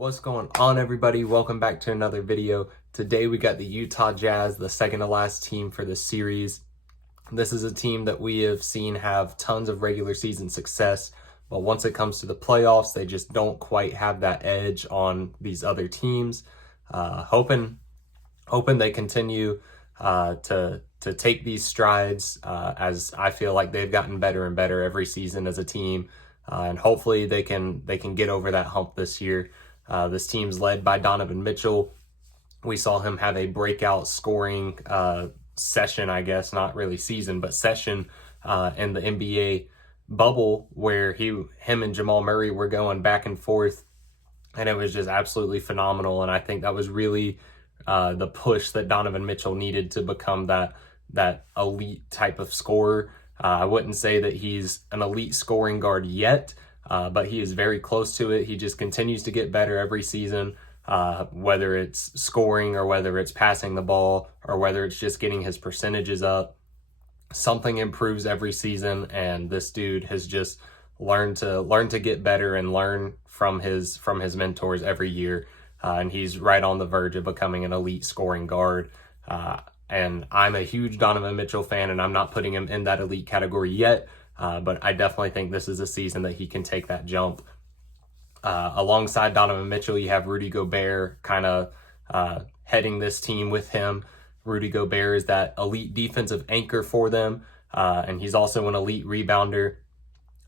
What's going on, everybody? Welcome back to another video. Today we got the Utah Jazz, the second to last team for the series. This is a team that we have seen have tons of regular season success, but once it comes to the playoffs, they just don't quite have that edge on these other teams. Hoping they continue to take these strides, as I feel like they've gotten better and better every season as a team, and hopefully they can get over that hump this year. This team's led by Donovan Mitchell. We saw him have a breakout scoring session, I guess, not really season, but session in the NBA bubble where him and Jamal Murray were going back and forth, and it was just absolutely phenomenal. And I think that was really the push that Donovan Mitchell needed to become that elite type of scorer. I wouldn't say that he's an elite scoring guard yet, but he is very close to it. He just continues to get better every season, whether it's scoring or whether it's passing the ball or whether it's just getting his percentages up. Something improves every season, and this dude has just learned to get better and learn from his mentors every year. And he's right on the verge of becoming an elite scoring guard. And I'm a huge Donovan Mitchell fan, and I'm not putting him in that elite category yet. But I definitely think this is a season that he can take that jump. Alongside Donovan Mitchell, you have Rudy Gobert kind of heading this team with him. Rudy Gobert is that elite defensive anchor for them, and he's also an elite rebounder.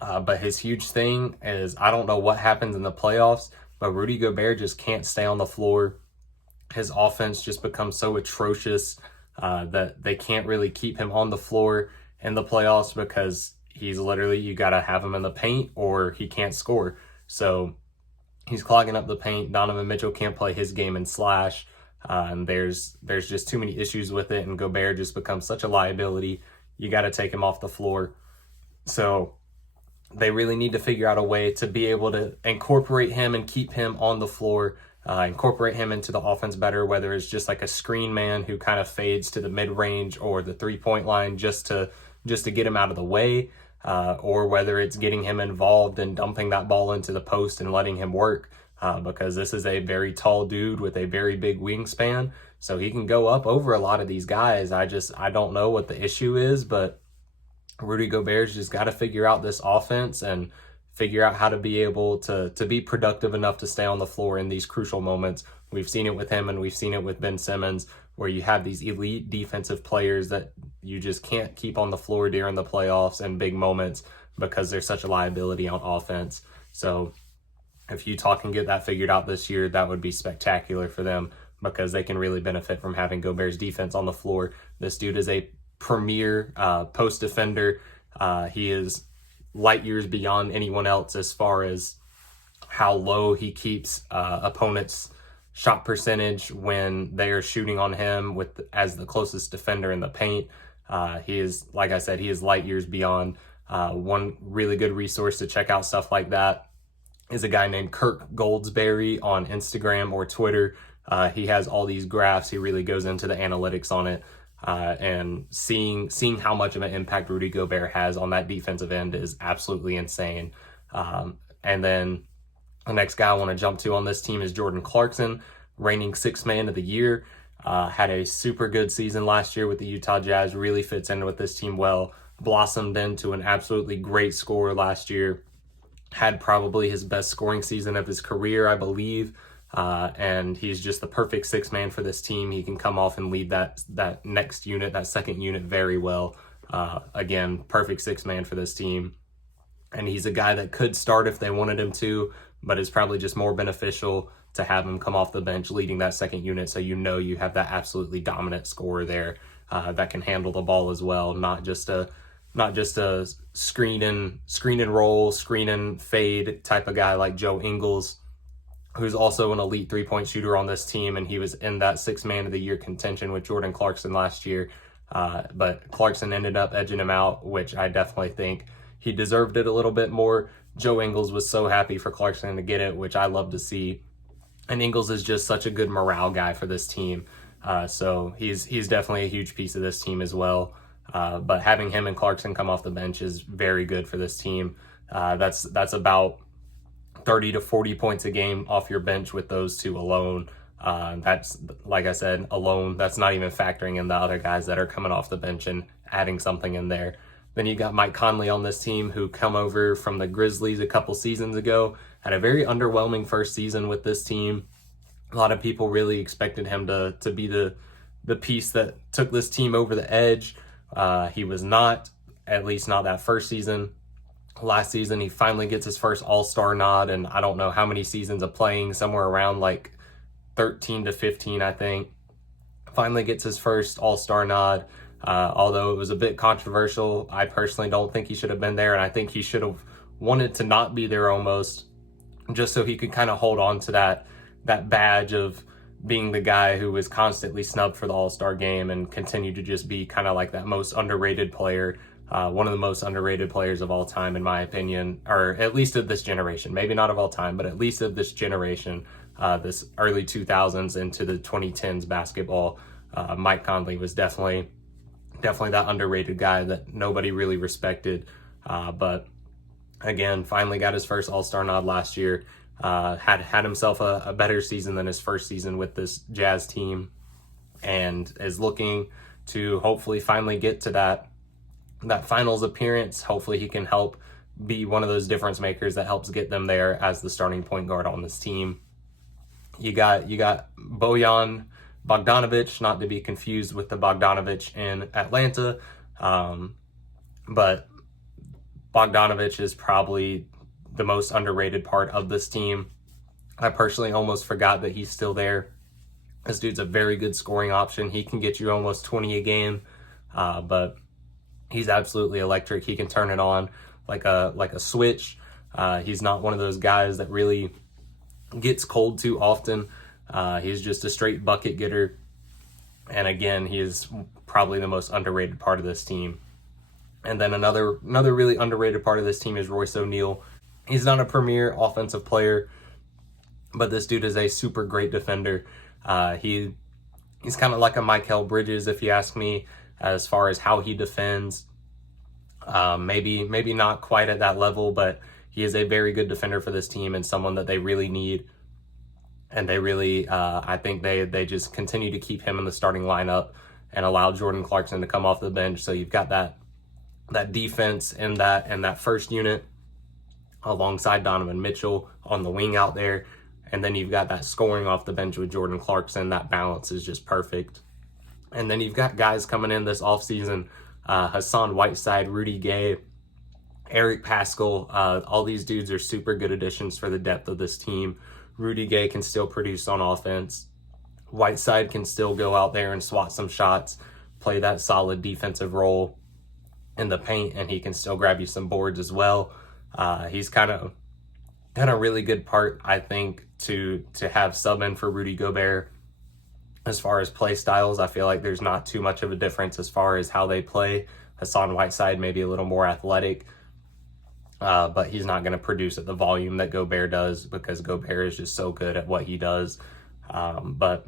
But his huge thing is, I don't know what happens in the playoffs, but Rudy Gobert just can't stay on the floor. His offense just becomes so atrocious that they can't really keep him on the floor in the playoffs because he's literally, you got to have him in the paint or he can't score. So he's clogging up the paint. Donovan Mitchell can't play his game and slash. And there's just too many issues with it. And Gobert just becomes such a liability. You got to take him off the floor. So they really need to figure out a way to be able to incorporate him and keep him on the floor, incorporate him into the offense better, whether it's just like a screen man who kind of fades to the mid-range or the three-point line just to get him out of the way, or whether it's getting him involved and dumping that ball into the post and letting him work, because this is a very tall dude with a very big wingspan, so he can go up over a lot of these guys. I don't know what the issue is, but Rudy Gobert's just got to figure out this offense and figure out how to be able to be productive enough to stay on the floor in these crucial moments. We've seen it with him and we've seen it with Ben Simmons, where you have these elite defensive players that you just can't keep on the floor during the playoffs and big moments because they're such a liability on offense. So if Utah can get that figured out this year, that would be spectacular for them because they can really benefit from having Gobert's defense on the floor. This dude is a premier post defender. He is light years beyond anyone else as far as how low he keeps opponents' shot percentage when they are shooting on him as the closest defender in the paint. He is, like I said, he is light years beyond. One really good resource to check out stuff like that is a guy named Kirk Goldsberry on Instagram or Twitter. He has all these graphs. He really goes into the analytics on it. And seeing how much of an impact Rudy Gobert has on that defensive end is absolutely insane. And then the next guy I want to jump to on this team is Jordan Clarkson, reigning sixth man of the year. Had a super good season last year with the Utah Jazz, really fits in with this team well, blossomed into an absolutely great scorer last year, had probably his best scoring season of his career, I believe. And he's just the perfect sixth man for this team. He can come off and lead that next unit, that second unit very well. Again, perfect sixth man for this team. And he's a guy that could start if they wanted him to, but it's probably just more beneficial to have him come off the bench leading that second unit, so you have that absolutely dominant scorer there that can handle the ball as well, not just a screen and roll, screen and fade type of guy like Joe Ingles, who's also an elite three-point shooter on this team, and he was in that sixth man of the year contention with Jordan Clarkson last year. But Clarkson ended up edging him out, which I definitely think he deserved it a little bit more. Joe Ingles was so happy for Clarkson to get it, which I love to see. And Ingles is just such a good morale guy for this team. So he's definitely a huge piece of this team as well. But having him and Clarkson come off the bench is very good for this team. That's about 30 to 40 points a game off your bench with those two alone. That's, like I said, alone. That's not even factoring in the other guys that are coming off the bench and adding something in there. Then you got Mike Conley on this team, who come over from the Grizzlies a couple seasons ago, had a very underwhelming first season with this team. A lot of people really expected him to be the piece that took this team over the edge. He was not, at least not that first season. Last season, he finally gets his first All-Star nod, and I don't know how many seasons of playing, somewhere around like 13 to 15, I think. Finally gets his first All-Star nod. Although it was a bit controversial, I personally don't think he should have been there, and I think he should have wanted to not be there almost, just so he could kind of hold on to that badge of being the guy who was constantly snubbed for the All-Star game and continue to just be kind of like that most underrated player, one of the most underrated players of all time, in my opinion, or at least of this generation. Maybe not of all time, but at least of this generation, this early 2000s into the 2010s basketball. Mike Conley was definitely that underrated guy that nobody really respected. But again, finally got his first All-Star nod last year. Had himself a better season than his first season with this Jazz team, and is looking to hopefully finally get to that finals appearance. Hopefully he can help be one of those difference makers that helps get them there as the starting point guard on this team. You got Bojan Bogdanovic, not to be confused with the Bogdanovic in Atlanta, but Bogdanovic is probably the most underrated part of this team. I personally almost forgot that he's still there. This dude's a very good scoring option. He can get you almost 20 a game, but he's absolutely electric. He can turn it on like a switch. He's not one of those guys that really gets cold too often. He's just a straight bucket getter. And again, he is probably the most underrated part of this team. And then another really underrated part of this team is Royce O'Neill. He's not a premier offensive player, but this dude is a super great defender. He's kind of like a Mikal Bridges, if you ask me, as far as how he defends. Maybe not quite at that level, but he is a very good defender for this team and someone that they really need. And they really, I think they just continue to keep him in the starting lineup and allow Jordan Clarkson to come off the bench. So you've got that defense in that first unit alongside Donovan Mitchell on the wing out there. And then you've got that scoring off the bench with Jordan Clarkson. That balance is just perfect. And then you've got guys coming in this offseason, Hassan Whiteside, Rudy Gobert, Eric Pascal. All these dudes are super good additions for the depth of this team. Rudy Gay can still produce on offense. Whiteside can still go out there and swat some shots, play that solid defensive role in the paint, and he can still grab you some boards as well. He's kind of a really good part, I think, to have sub in for Rudy Gobert. As far as play styles, I feel like there's not too much of a difference as far as how they play. Hassan Whiteside maybe a little more athletic, but he's not going to produce at the volume that Gobert does because Gobert is just so good at what he does. But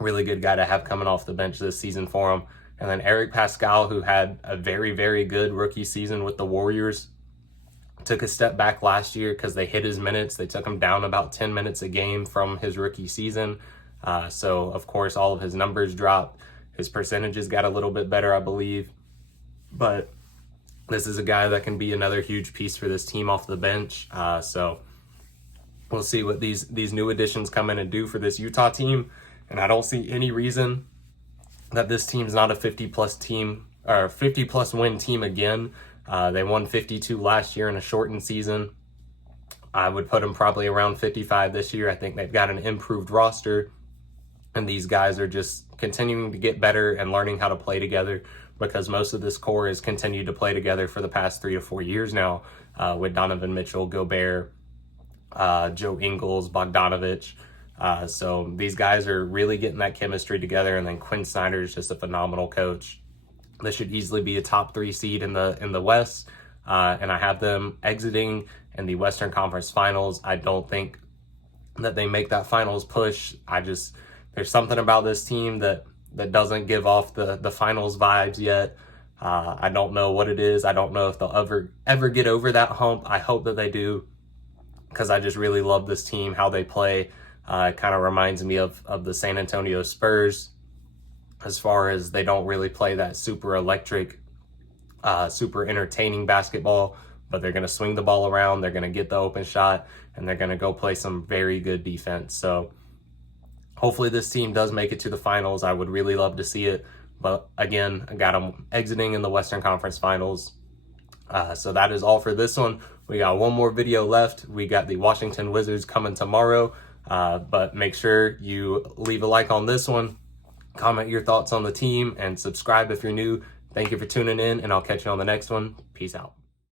really good guy to have coming off the bench this season for him. And then Eric Pascal, who had a very, very good rookie season with the Warriors, took a step back last year because they hit his minutes. They took him down about 10 minutes a game from his rookie season. So, of course, all of his numbers dropped. His percentages got a little bit better, I believe. But this is a guy that can be another huge piece for this team off the bench. So we'll see what these new additions come in and do for this Utah team. And I don't see any reason that this team's not a 50-plus team or 50-plus win team again. They won 52 last year in a shortened season. I would put them probably around 55 this year. I think they've got an improved roster, and these guys are just continuing to get better and learning how to play together because most of this core has continued to play together for the past 3 to 4 years now with Donovan Mitchell, Gobert, Joe Ingles, Bogdanovic. So these guys are really getting that chemistry together, and then Quinn Snyder is just a phenomenal coach. This should easily be a top 3 seed in the West, and I have them exiting in the Western Conference Finals. I don't think that they make that finals push. There's something about this team that doesn't give off the finals vibes yet. I don't know what it is. I don't know if they'll ever get over that hump. I hope that they do, because I just really love this team, how they play. It kind of reminds me of the San Antonio Spurs, as far as they don't really play that super electric, super entertaining basketball, but they're going to swing the ball around, they're going to get the open shot, and they're going to go play some very good defense. So hopefully this team does make it to the finals. I would really love to see it. But again, I got them exiting in the Western Conference Finals. So that is all for this one. We got one more video left. We got the Washington Wizards coming tomorrow. But make sure you leave a like on this one, comment your thoughts on the team, and subscribe if you're new. Thank you for tuning in, and I'll catch you on the next one. Peace out.